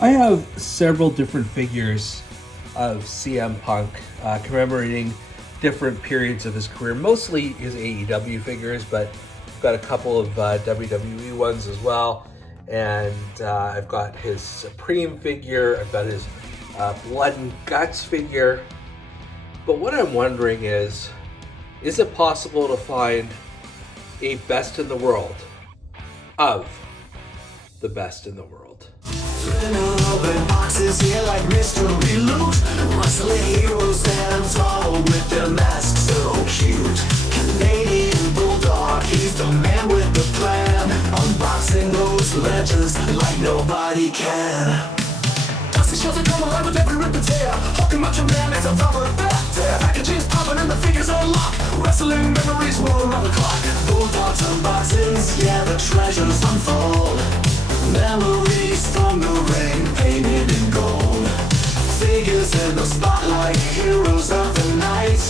I have several different figures of CM Punk commemorating different periods of his career, mostly his AEW figures, but I've got a couple of WWE ones as well. And I've got his Supreme figure, I've got his Blood and Guts figure. But what I'm wondering is it possible to find a best in the world of the best in the world? Open boxes here like mystery loot. Wrestling heroes stand tall with their masks so cute. Canadian Bulldog, he's the man with the plan. Unboxing those legends like nobody can. Dusty shows that come alive with every rip and tear. Hulking Macho Man is on top of that. Packaging's popping and the figures are locked. Wrestling memories will around the clock. Bulldog's unboxings, yeah, the treasures unfold. Memories from the ring, painted in gold. Figures in the spotlight, heroes of the night.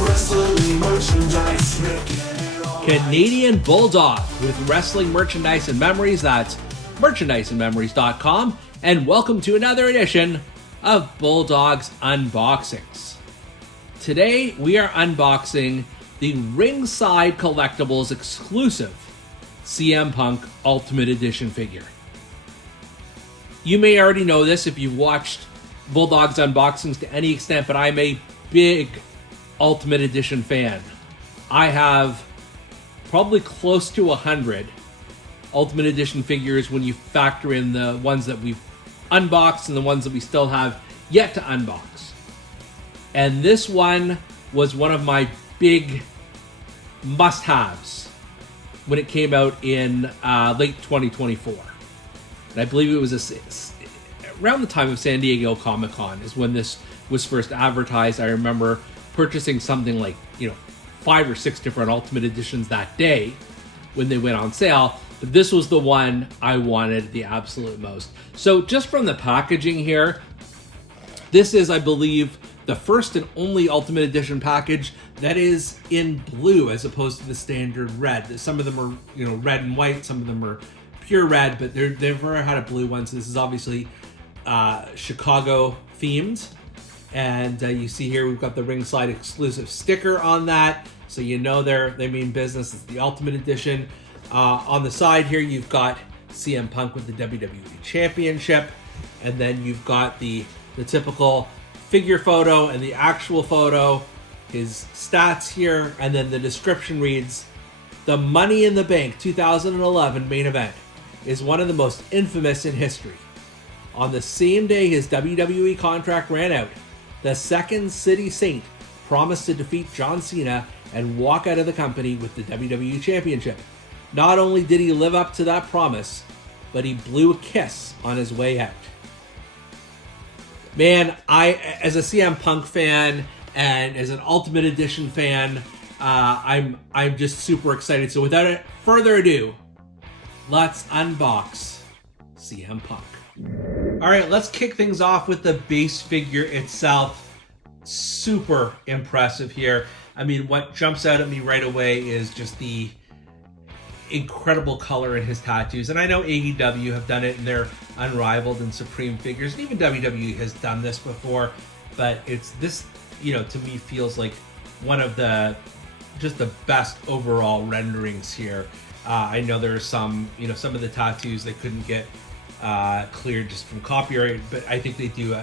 Wrestling merchandise, making it all Canadian Bulldog with wrestling merchandise and memories. That's merchandiseandmemories.com. And welcome to another edition of Bulldog's Unboxings. Today we are unboxing the Ringside Collectibles exclusive CM Punk Ultimate Edition figure. You may already know this if you've watched Bulldog's unboxings to any extent, but I'm a big Ultimate Edition fan. I have probably close to 100 Ultimate Edition figures when you factor in the ones that we've unboxed and the ones that we still have yet to unbox. And this one was one of my big must-haves when it came out in late 2024. And I believe it was around the time of San Diego Comic-Con is when this was first advertised. I remember purchasing something like, 5 or 6 different Ultimate Editions that day when they went on sale. But this was the one I wanted the absolute most. So just from the packaging here, this is, I believe, the first and only Ultimate Edition package that is in blue as opposed to the standard red. Some of them are, red and white. Some of them are pure red, but they've never had a blue one. So this is obviously Chicago themed. And you see here we've got the Ringside exclusive sticker on that. So you know their main business is the Ultimate Edition. On the side here, you've got CM Punk with the WWE Championship. And then you've got the typical figure photo and the actual photo, his stats here, and then the description reads, "The Money in the Bank 2011 main event is one of the most infamous in history. On the same day his WWE contract ran out, the Second City Saint promised to defeat John Cena and walk out of the company with the WWE Championship. Not only did he live up to that promise, but he blew a kiss on his way out." Man, I, as a CM Punk fan and as an Ultimate Edition fan, I'm just super excited. So without further ado, let's unbox CM Punk. All right, let's kick things off with the base figure itself. Super impressive here. I mean, what jumps out at me right away is just the incredible color in his tattoos. And I know AEW have done it and they're unrivaled in Supreme figures. And even WWE has done this before. But it's this, to me feels like one of the best overall renderings here. I know there are some of the tattoos they couldn't get cleared just from copyright, but I think they do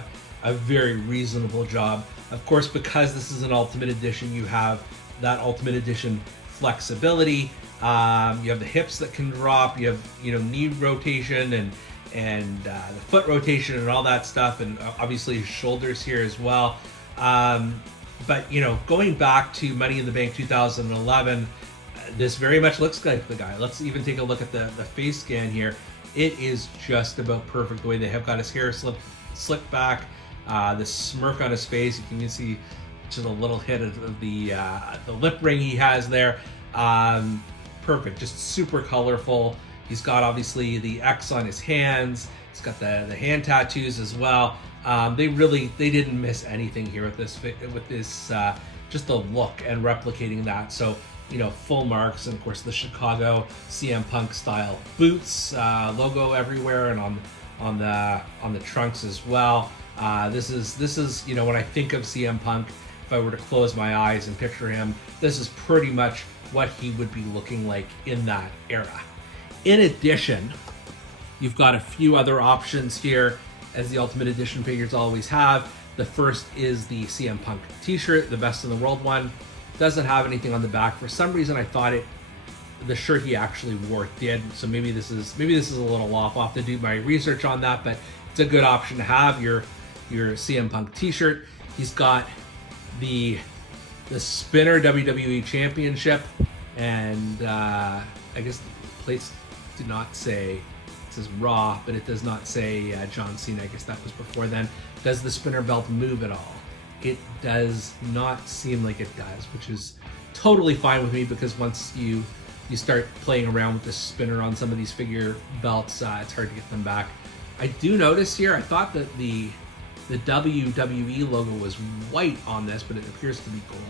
a very reasonable job. Of course, because this is an Ultimate Edition, you have that Ultimate Edition flexibility. You have the hips that can drop. You have knee rotation and the foot rotation and all that stuff, and obviously his shoulders here as well. But going back to Money in the Bank 2011, this very much looks like the guy. Let's even take a look at the face scan here. It is just about perfect the way they have got his hair slicked back, the smirk on his face. You can even see just a little hit of the lip ring he has there. Perfect, just super colorful. He's got obviously the X on his hands. He's got the hand tattoos as well. They didn't miss anything here with this just the look and replicating that. So full marks, and of course the Chicago CM Punk style boots, logo everywhere, and on the trunks as well. This is you know, when I think of CM Punk, if I were to close my eyes and picture him, this is pretty much what he would be looking like in that era. In addition, you've got a few other options here, as the Ultimate Edition figures always have. The first is the CM Punk t-shirt, the Best in the World one. Doesn't have anything on the back. For some reason, I thought the shirt he actually wore did. So maybe this is a little off. I'll have to do my research on that, but it's a good option to have your CM Punk t-shirt. He's got the Spinner WWE Championship, and I guess the plates do not say, it says Raw, but it does not say John Cena. I guess that was before then. Does the spinner belt move at all? It does not seem like it does, which is totally fine with me, because once you start playing around with the spinner on some of these figure belts, it's hard to get them back. I do notice here, I thought that the WWE logo was white on this, but it appears to be gold.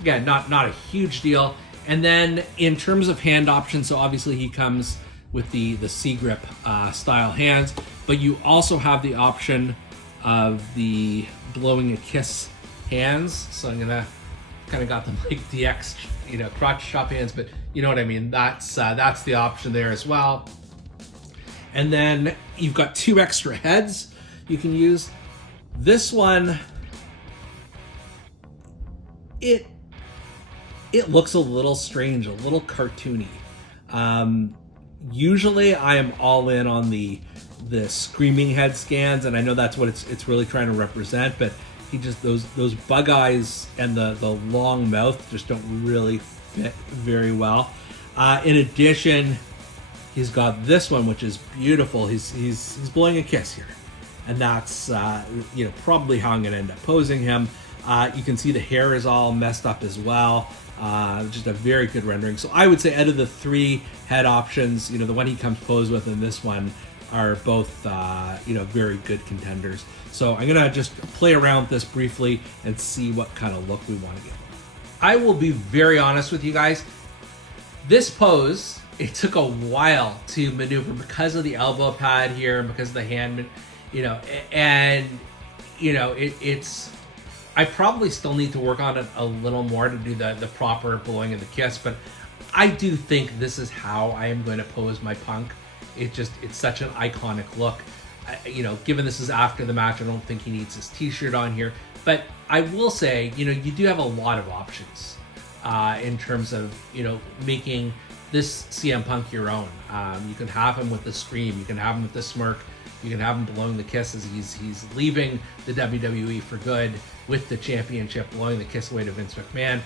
Again, not a huge deal. And then in terms of hand options, so obviously he comes with the C-grip style hands, but you also have the option of the blowing a kiss hands. So I'm gonna kind of got them like DX, you know, crotch chop hands, but you know what I mean. That's the option there as well. And then you've got 2 extra heads you can use. This one, it looks a little strange, a little cartoony. Usually I am all in on the screaming head scans, and I know that's what it's really trying to represent, but he just, those bug eyes and the long mouth just don't really fit very well. In addition, he's got this one, which is beautiful. He's blowing a kiss here, and that's you know, probably how I'm going to end up posing him. You can see the hair is all messed up as well. Just a very good rendering. So I would say out of the 3 head options, you know, the one he comes posed with and this one are both you know, very good contenders. So I'm gonna just play around with this briefly and see what kind of look we want to give him. I will be very honest with you guys. This pose, it took a while to maneuver because of the elbow pad here and because of the hand, you know, and you know, it's. I probably still need to work on it a little more to do the proper blowing of the kiss, but I do think this is how I am going to pose my Punk. It's such an iconic look. You know, given this is after the match, I don't think he needs his t-shirt on here, but I will say, you know, you do have a lot of options in terms of, you know, making this CM Punk your own. You can have him with the scream, you can have him with the smirk, you can have him blowing the kiss as he's leaving the WWE for good with the championship, blowing the kiss away to Vince McMahon.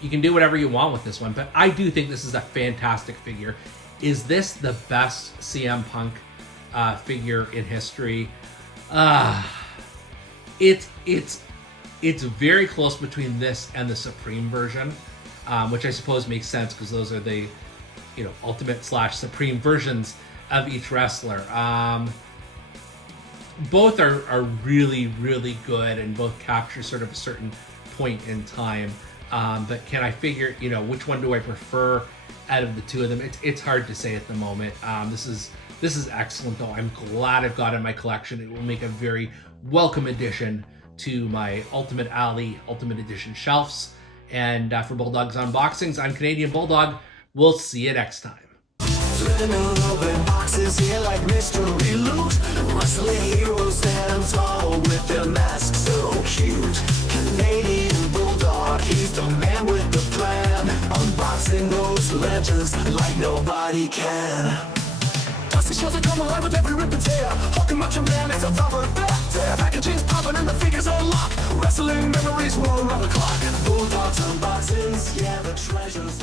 You can do whatever you want with this one, but I do think this is a fantastic figure. Is this the best CM Punk figure in history? It's very close between this and the Supreme version, which I suppose makes sense because those are the, you know, Ultimate / Supreme versions of each wrestler. Both are really, really good, and both capture sort of a certain point in time. But can I figure, you know, which one do I prefer out of the 2 of them? It's hard to say at the moment. This is excellent, though. I'm glad I've got it in my collection. It will make a very welcome addition to my Ultimate Alley Ultimate Edition shelves. And for Bulldog's Unboxings, I'm Canadian Bulldog. We'll see you next time. Living in open boxes here like mystery loot. Wrestling heroes stand tall with their masks so cute. Canadian Bulldog, he's the man with the plan. Unboxing those legends like nobody can. Dusty shows that come alive with every rip and tear. Hulking Macho Man is a rubber bat. Packaging's popping and the figures are locked. Wrestling memories will run the clock. Bulldog's Unboxings, yeah, the treasures.